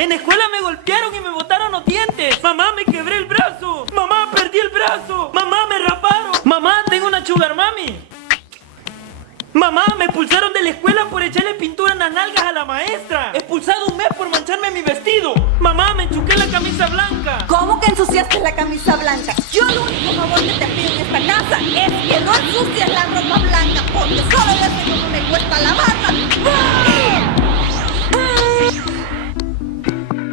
En la escuela me golpearon y me botaron los dientes. Mamá, me quebré el brazo. Mamá, perdí el brazo. Mamá, me raparon. Mamá, tengo una sugar mami. Mamá, me expulsaron de la escuela por echarle pintura en las nalgas a la maestra. Expulsado un mes por mancharme mi vestido. Mamá, me enchuqué la camisa blanca. ¿Cómo que ensuciaste la camisa blanca? Yo el único favor que te pido en esta casa es que no ensucies la ropa blanca, porque solo ya sé cómo me cuesta lavarla